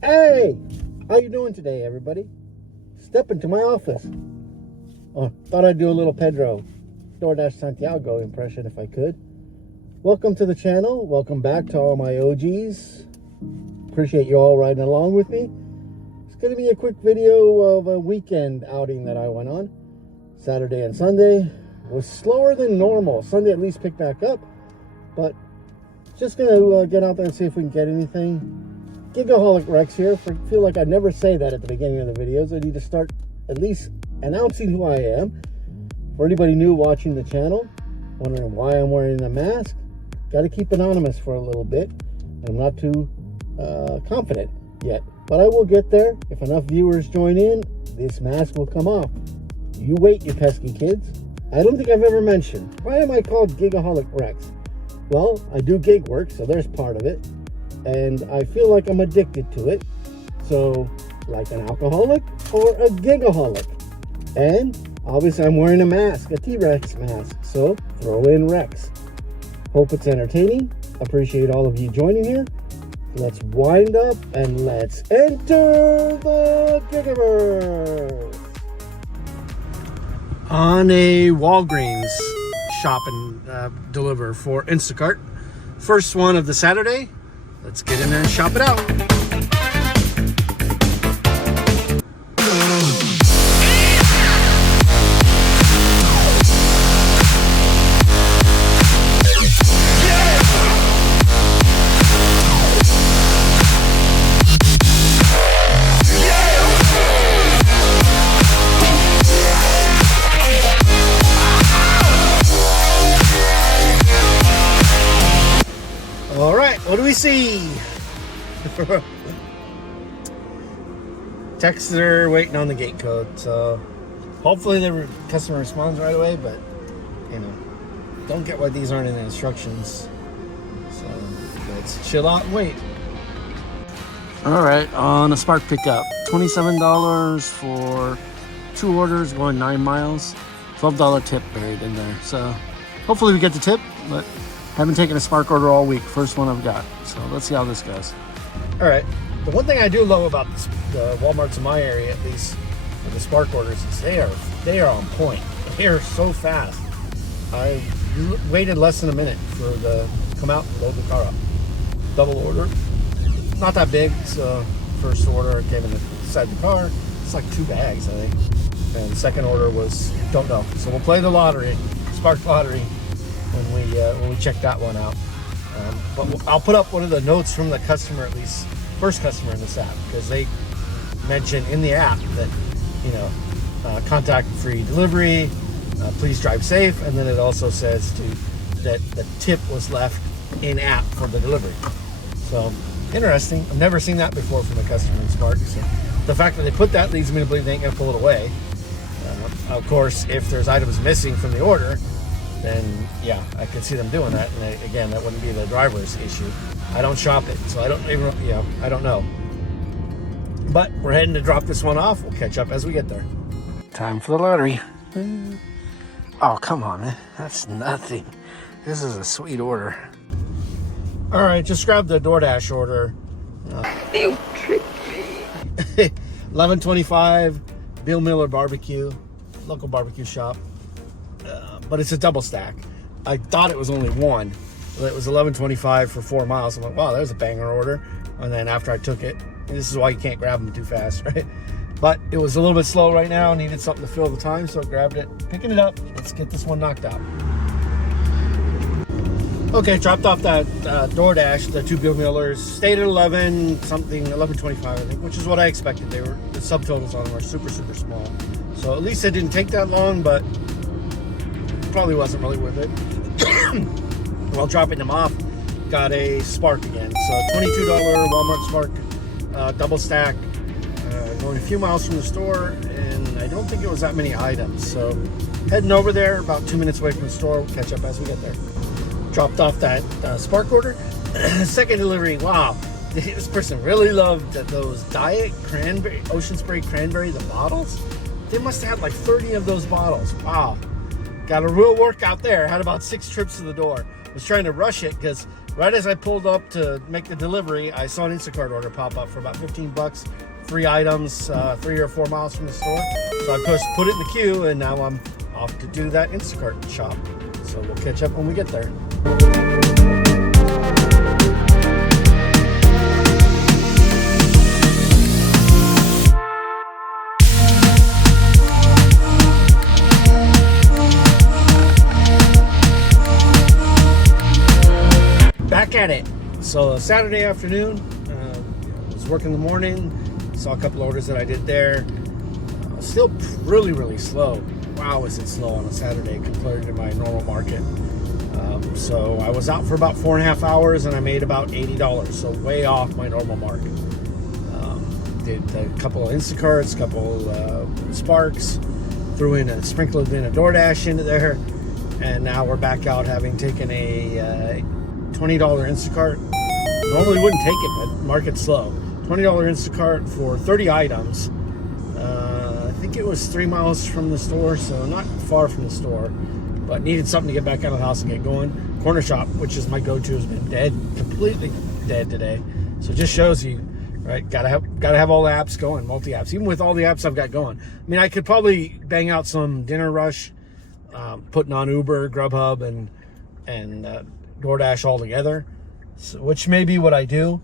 Hey, how you doing today, everybody? Step into my office. Oh, thought I'd do a little Pedro Doordash Santiago impression if I could. Welcome to the channel. Welcome back to all my OGs. Appreciate you all riding along with me. It's going to be a quick video of a weekend outing that I went on. Saturday and Sunday was slower than normal. Sunday at least picked back up, but just going to get out there and see if we can get anything. Gigaholic Rex here. Feel like I never say that at the beginning of the videos. I need to start at least announcing who I am. For anybody new watching the channel, wondering why I'm wearing a mask, got to keep anonymous for a little bit. I'm not too confident yet, but I will get there. If enough viewers join in, this mask will come off. You wait, you pesky kids. I don't think I've ever mentioned, why am I called Gigaholic Rex? Well, I do gig work, so there's part of it. And I feel like I'm addicted to it. So, like an alcoholic or a gigaholic. And obviously I'm wearing a mask, a T-Rex mask. So, throw in Rex. Hope it's entertaining. Appreciate all of you joining here. Let's wind up and let's enter the Gigaverse. On a Walgreens shop and deliver for Instacart. First one of the Saturday. Let's get in there and shop it out. All right, what do we see? Texts are waiting on the gate code, so hopefully the customer responds right away, but you know, don't get why these aren't in the instructions. So let's chill out and wait. All right, on a Spark pickup, $27 for 2 orders going 9 miles, $12 tip buried in there. So hopefully we get the tip, but haven't taken a Spark order all week. First one I've got. So let's see how this goes. All right. The one thing I do love about the Walmarts in my area, at least for the Spark orders, is they are on point. They are so fast. I waited less than a minute for the come out and load the car up. Double order. Not that big. So first order came inside the car. It's like 2 bags, I think. And the second order was don't know. So we'll play the lottery, Spark lottery, when we check that one out. But I'll put up one of the notes from the customer, at least first customer in this app, because they mention in the app that, you know, contact free delivery, please drive safe, and then it also says that the tip was left in app for the delivery. So interesting. I've never seen that before from a customer in Spark. So the fact that they put that leads me to believe they ain't gonna pull it away. Of course, if there's items missing from the order, then yeah, I could see them doing that. And again, that wouldn't be the driver's issue. I don't shop it, so I don't even, I don't know. But we're heading to drop this one off. We'll catch up as we get there. Time for the lottery. Oh, come on, man. That's nothing. This is a sweet order. All right, just grabbed the DoorDash order. You tricked me. $11.25, Bill Miller Barbecue, local barbecue shop. But it's a double stack. I thought it was only one. It was $11.25 for 4 miles. I'm like, wow, there's a banger order. And then after I took it, this is why you can't grab them too fast, right? But it was a little bit slow right now. Needed something to fill the time, so I grabbed it. Picking it up. Let's get this one knocked out. Okay, dropped off that DoorDash, the 2 Bill Millers. Stayed at 11.25, I think, which is what I expected. The subtotals on them are super, super small. So at least it didn't take that long, but probably wasn't really worth it. While dropping them off, got a Spark again. So $22 Walmart Spark, double stack, going a few miles from the store, and I don't think it was that many items. So heading over there, about 2 minutes away from the store. We'll catch up as we get there. Dropped off that Spark order. Second delivery, wow. This person really loved those Diet Cranberry, Ocean Spray Cranberry, the bottles. They must have had like 30 of those bottles. Wow. Got a real workout there. Had about 6 trips to the door. Was trying to rush it because right as I pulled up to make the delivery, I saw an Instacart order pop up for about 15 bucks, 3 items, 3 or 4 miles from the store. So I, of course, put it in the queue, and now I'm off to do that Instacart shop. So we'll catch up when we get there. Back at it. So Saturday afternoon, I was working in the morning, saw a couple orders that I did there. Still really slow. Wow, is it slow on a Saturday compared to my normal market. So I was out for about 4.5 hours and I made about $80, so way off my normal mark. Did a couple of Instacarts, a couple Sparks, sprinkled in a Doordash into there, and now we're back out having taken a $20 Instacart. Normally wouldn't take it, but market's slow. $20 Instacart for 30 items. I think it was 3 miles from the store, so not far from the store, but needed something to get back out of the house and get going. Cornershop, which is my go-to, has been dead, completely dead today. So it just shows you, right? Gotta have all the apps going, multi-apps. Even with all the apps I've got going, I mean, I could probably bang out some dinner rush, putting on Uber, Grubhub, and DoorDash all together, so, which may be what I do,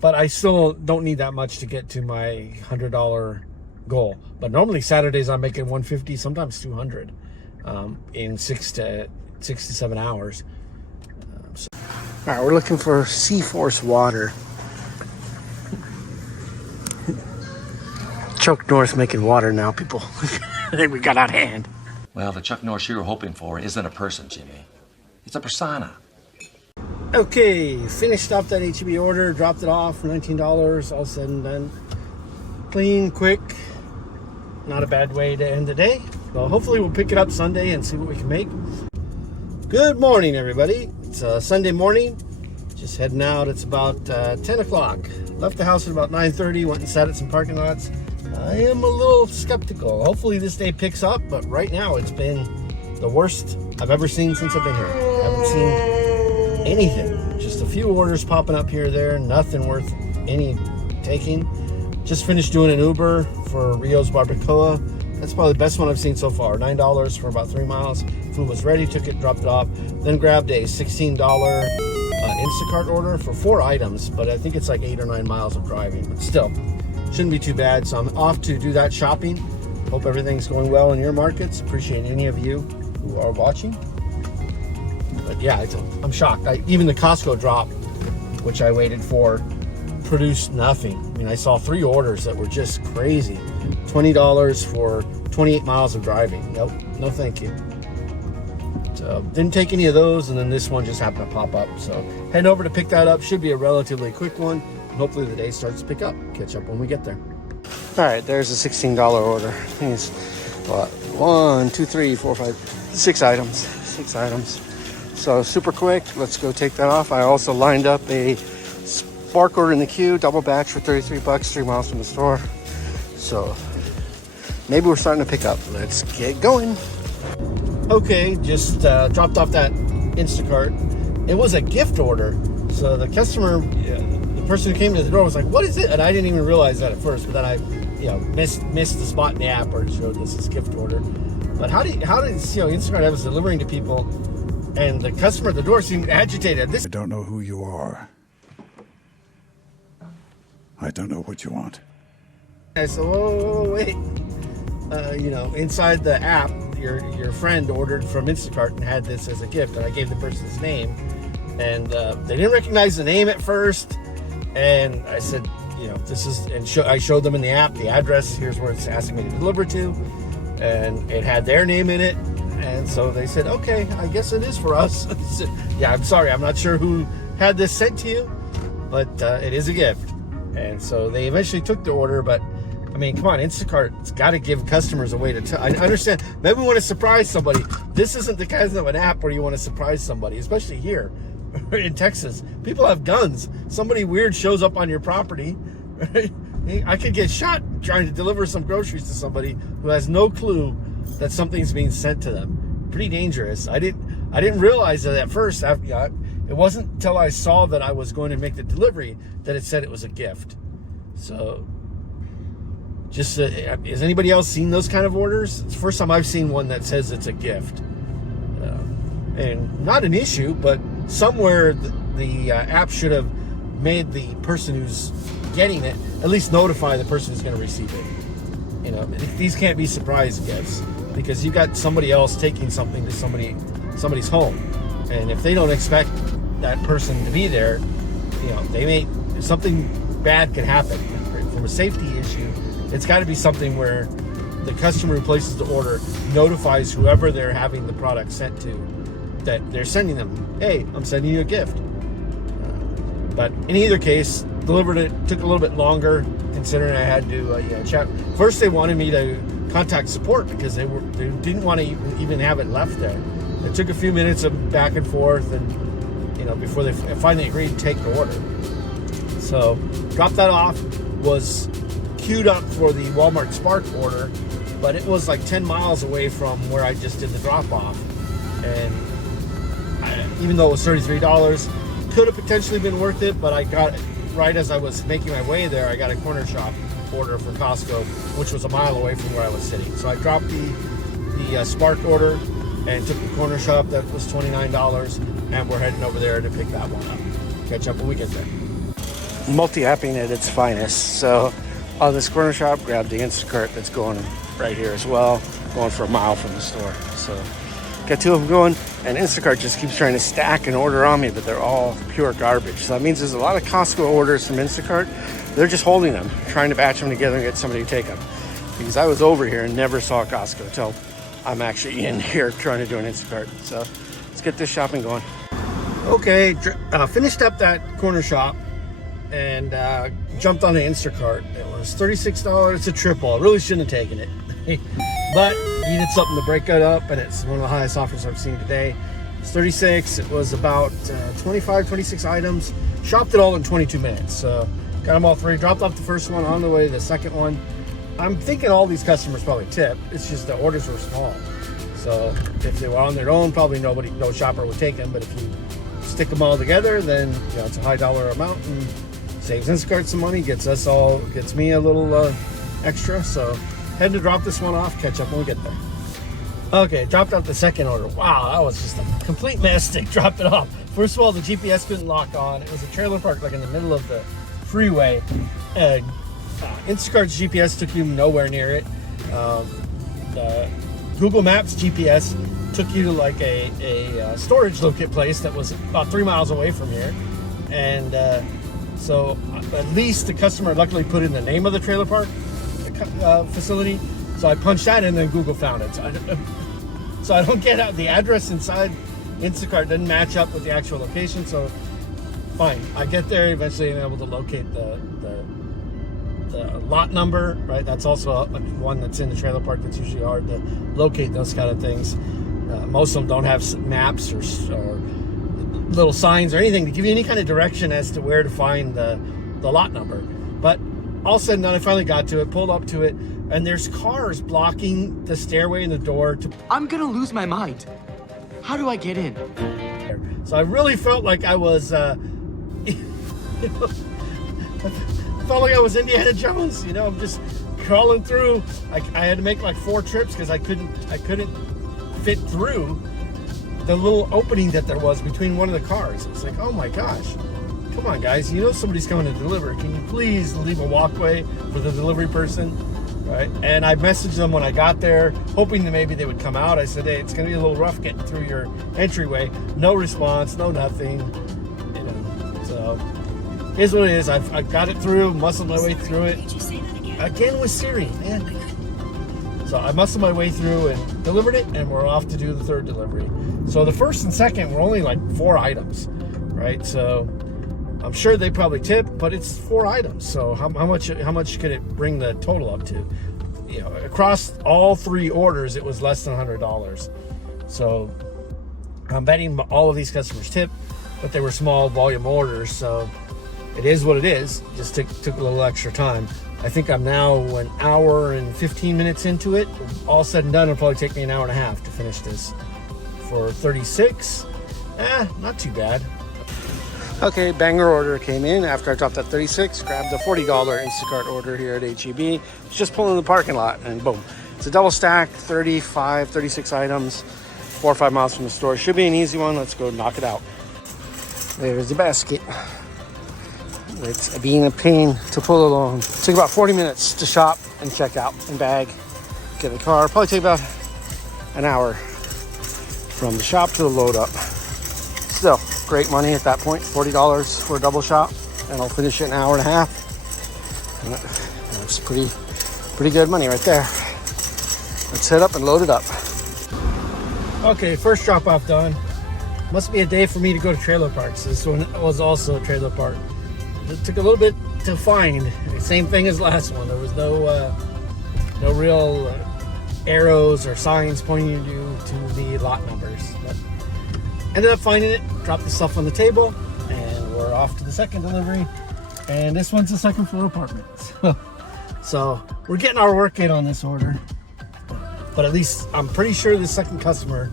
but I still don't need that much to get to my $100 goal. But normally Saturdays I'm making $150, sometimes $200 in 6 to 7 hours. All right, we're looking for Seaforce water. Chuck North making water now, people. I think we got out of hand. Well, the Chuck Norris you were hoping for isn't a person, Jimmy. It's a persona. Okay, finished up that HEB order, dropped it off for $19, all said and done. Clean, quick, not a bad way to end the day. Well, hopefully we'll pick it up Sunday and see what we can make. Good morning, everybody. It's Sunday morning, just heading out. It's about 10 o'clock. Left the house at about 9:30, went and sat at some parking lots. I am a little skeptical. Hopefully this day picks up, but right now it's been the worst I've ever seen since I've been here. I haven't seen anything, just a few orders popping up here or there, nothing worth any taking. Just finished doing an Uber for Rio's Barbacoa. That's probably the best one I've seen so far. $9 for about 3 miles. Food was ready, took it, dropped it off, then grabbed a $16 Instacart order for 4 items, but I think it's like 8 or 9 miles of driving, but still shouldn't be too bad. So I'm off to do that shopping. Hope everything's going well in your markets. Appreciate any of you who are watching. But yeah, I'm shocked. Even the Costco drop, which I waited for, produced nothing. I mean, I saw 3 orders that were just crazy. $20 for 28 miles of driving. Nope, no thank you. So didn't take any of those, and then this one just happened to pop up. So heading over to pick that up. Should be a relatively quick one. Hopefully the day starts to pick up. Catch up when we get there. All right, there's a $16 order. I think it's what, 1, 2, 3, 4, 5, 6 items. 6 items. So super quick. Let's go take that off. I also lined up a Spark order in the queue, double batch for 33 bucks, 3 miles from the store. So maybe we're starting to pick up. Let's get going. Okay, just dropped off that Instacart. It was a gift order. So the customer, the person who came to the door was like, "What is it?" And I didn't even realize that at first, but then I, missed the spot in the app where it showed this as gift order. But how did Instacart have us delivering to people, and the customer at the door seemed agitated? I don't know who you are. I don't know what you want. I said, whoa, wait. Inside the app, your friend ordered from Instacart and had this as a gift, and I gave the person's name, and they didn't recognize the name at first, and I said, this is, and I showed them in the app the address. Here's where it's asking me to deliver to, and it had their name in it, and so they said, okay, I guess it is for us. I said, yeah, I'm sorry, I'm not sure who had this sent to you, but it is a gift. And so they eventually took the order, but I mean, come on, Instacart's got to give customers a way to I understand. Maybe we want to surprise somebody. This isn't the kind of an app where you want to surprise somebody, especially here in Texas. People have guns. Somebody weird shows up on your property. Right? I could get shot trying to deliver some groceries to somebody who has no clue that something's being sent to them. Pretty dangerous. I didn't realize that at first. It wasn't until I saw that I was going to make the delivery that it said it was a gift. So, just has anybody else seen those kind of orders? It's the first time I've seen one that says it's a gift. And not an issue, but somewhere the app should have made the person who's getting it at least notify the person who's going to receive it. You know, these can't be surprise gifts because you got somebody else taking something to somebody's home, and if they don't expect that person to be there, you know, something bad could happen. From a safety issue, it's got to be something where the customer who places the order notifies whoever they're having the product sent to that they're sending them, hey, I'm sending you a gift. But in either case, delivered it, took a little bit longer considering I had to chat. First, they wanted me to contact support because they didn't want to even have it left there. It took a few minutes of back and forth, and before they finally agreed to take the order. So dropped that off, was queued up for the walmartspark order, but it was like 10 miles away from where I just did the drop off, and even though it was $33, could have potentially been worth it, but I got it right as I was making my way there. I got a Cornershop order for Costco, which was a mile away from where I was sitting. So I dropped the Spark order and took the Cornershop that was $29, and we're heading over there to pick that one up. Catch up when we get there. Multi-apping at its finest. So on this Cornershop, grabbed the Instacart that's going right here as well, going for a mile from the store. So got two of them going, and Instacart just keeps trying to stack an order on me, but they're all pure garbage. So that means there's a lot of Costco orders from Instacart. They're just holding them, trying to batch them together and get somebody to take them. Because I was over here and never saw Costco until I'm actually in here trying to do an Instacart. So let's get this shopping going. Okay, finished up that Cornershop and jumped on the Instacart. It was $36. It's a triple. I really shouldn't have taken it. But needed something to break it up, and it's one of the highest offers I've seen today. It's $36. It was about 26 items. Shopped it all in 22 minutes. So got them all three. Dropped off the first one, on the way to the second one. I'm thinking all these customers probably tip. It's just the orders were small. So if they were on their own, probably no shopper would take them. But if you stick them all together, then it's a high dollar amount and saves Instacart some money, gets me a little extra. So heading to drop this one off, catch up when we get there. Okay, dropped out the second order. Wow, that was just a complete mess to drop it off. First of all, the GPS couldn't lock on. It was a trailer park like in the middle of the freeway. Instacart's GPS took you nowhere near it. The Google Maps GPS took you to like a storage locate place that was about 3 miles away from here. And so at least the customer luckily put in the name of the trailer park facility. So I punched that in, and then Google found it. So I don't get out the address inside Instacart doesn't match up with the actual location. So fine, I get there eventually and able to locate the lot number. Right, that's also one that's in the trailer park. That's usually hard to locate those kind of things. Most of them don't have maps or little signs or anything to give you any kind of direction as to where to find the lot number. But all said and done, I finally got to it, pulled up to it, and there's cars blocking the stairway and the door. I'm gonna lose my mind. How do I get in? So I really felt like I was, felt like I was Indiana Jones. I'm just crawling through. I had to make like 4 trips because I couldn't fit through the little opening that there was between one of the cars. It's like, oh my gosh. Come on, guys. Somebody's coming to deliver. Can you please leave a walkway for the delivery person? Right? And I messaged them when I got there, hoping that maybe they would come out. I said, hey, it's going to be a little rough getting through your entryway. No response, no nothing. So here's what it is. I got it through, muscled my way through it. Did you say that again? Again with Siri, man. So I muscled my way through and delivered it, and we're off to do the third delivery. So the first and second were only like 4 items, right? So I'm sure they probably tip, but it's 4 items. So how much could it bring the total up to? Across all 3 orders, it was less than $100. So I'm betting all of these customers tip, but they were small volume orders. So it is what it is. Just took a little extra time. I think I'm now 1 hour and 15 minutes into it. All said and done, it'll probably take me an hour and a half to finish this. For $36, not too bad. Okay, banger order came in after I dropped that 36, grabbed a $40 Instacart order here at HEB. Just pulling in the parking lot and boom. It's a double stack, 36 items, 4 or 5 miles from the store. Should be an easy one. Let's go knock it out. There's the basket. It's being a pain to pull along. It took about 40 minutes to shop and check out and bag, get the car. Probably take about an hour from the shop to the load up. Still, great money at that point. $40 for a double shop, and I'll finish it in an hour and a half. And that's pretty good money right there. Let's head up and load it up. Okay, first drop off done. Must be a day for me to go to trailer parks. This one was also a trailer park. It took a little bit to find. Same thing as last one. There was no real arrows or signs pointing you to the lot numbers. But ended up finding it, dropped the stuff on the table, and we're off to the second delivery. And this one's a second floor apartment. So we're getting our work in on this order. But at least I'm pretty sure the second customer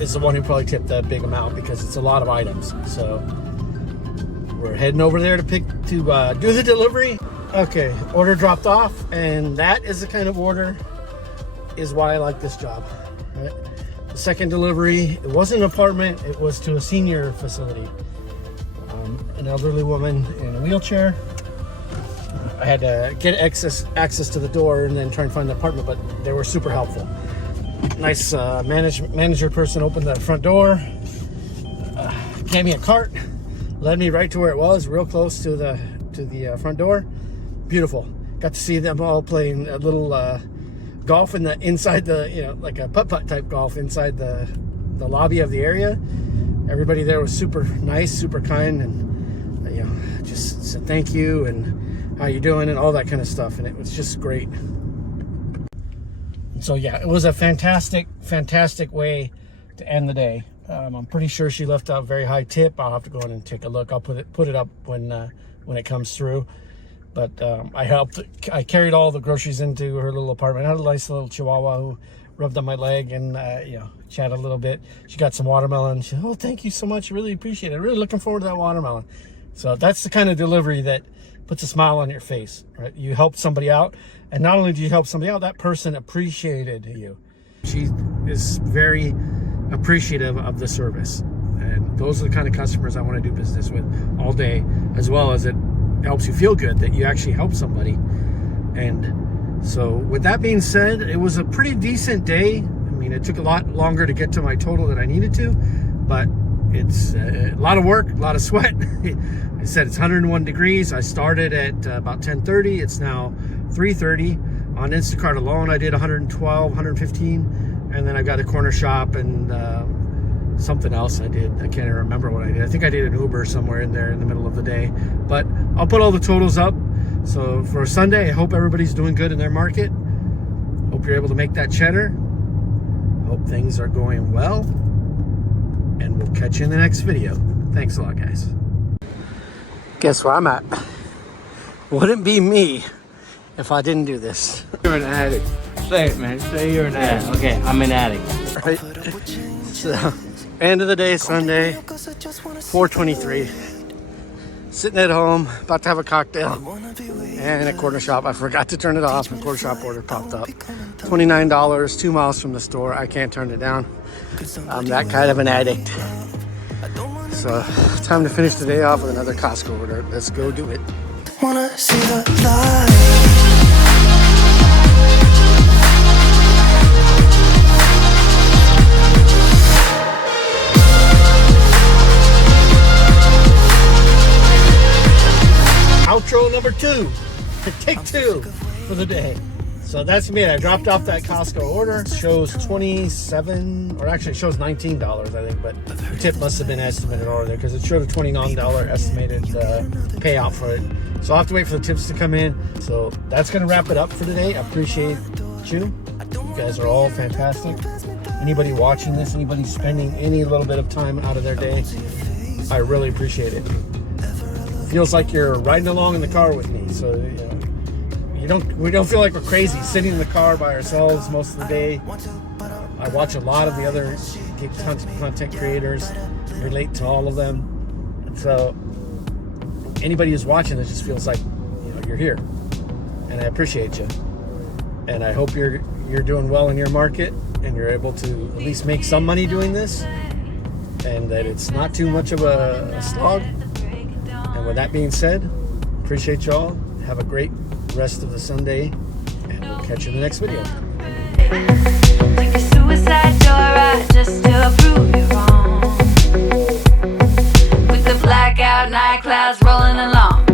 is the one who probably tipped that big amount because it's a lot of items. So we're heading over there to do the delivery. Okay, order dropped off, and that is the kind of order is why I like this job. Right? The second delivery, it wasn't an apartment, it was to a senior facility. An elderly woman in a wheelchair. I had to get access to the door and then try and find the apartment, but they were super helpful. Nice manager person opened the front door, gave me a cart, led me right to where it was, real close to the front door. Beautiful. Got to see them all playing a little golf inside the, like a putt-putt type golf inside the lobby of the area. Everybody there was super nice, super kind, and just said thank you and how you doing and all that kind of stuff, and it was just great. So yeah, it was a fantastic way to end the day. I'm pretty sure she left out a very high tip. I'll have to go in and take a look. I'll put it up when it comes through. But I carried all the groceries into her little apartment. I had a nice little Chihuahua who rubbed on my leg and chatted a little bit. She got some watermelon. She said, "Oh, thank you so much. Really appreciate it. Really looking forward to that watermelon." So that's the kind of delivery that puts a smile on your face, right? You helped somebody out, and not only do you help somebody out, that person appreciated you. She is very appreciative of the service, and those are the kind of customers I want to do business with all day, as well as it helps you feel good that you actually help somebody. And so with that being said, it was a pretty decent day. I mean, it took a lot longer to get to my total than I needed to, but it's a lot of work, a lot of sweat. I said it's 101 degrees. I started at about 10:30. It's now 3:30. On Instacart alone, I did 112, 115, and then I got a Cornershop and something else I did. I can't even remember what I did. I think I did an Uber somewhere in there in the middle of the day. But I'll put all the totals up. So for Sunday, I hope everybody's doing good in their market. Hope you're able to make that cheddar. Hope things are going well. And we'll catch you in the next video. Thanks a lot, guys. Guess where I'm at? Wouldn't be me if I didn't do this. You're an addict. Say it, man. Say you're an addict. Okay, I'm an addict. Right? So, end of the day, Sunday, 4:23. Sitting at home, about to have a cocktail. And at Cornershop, I forgot to turn it off. My Cornershop order popped up. $29, 2 miles from the store. I can't turn it down. I'm that kind of an addict. So, time to finish the day off with another Costco order. Let's go do it. Wanna see the light. Outro number 2. Take 2 for the day. So that's me. I dropped off that Costco order. It shows $27, or actually it shows $19, I think, but the tip must have been estimated over there because it showed a $29 estimated payout for it. So I'll have to wait for the tips to come in. So that's going to wrap it up for today. I appreciate you. You guys are all fantastic. Anybody watching this, anybody spending any little bit of time out of their day, I really appreciate it. Feels like you're riding along in the car with me. So, we don't feel like we're crazy sitting in the car by ourselves most of the day. I watch a lot of the other content creators, relate to all of them. So anybody who's watching this just feels like, you know, you're here, and I appreciate you, and I hope you're doing well in your market, and you're able to at least make some money doing this, and that it's not too much of a slog. And with that being said, appreciate y'all. Have a great rest of the Sunday, and we'll catch you in the next video. Like a suicide door, right, just to prove you wrong. With the blackout night clouds rolling along.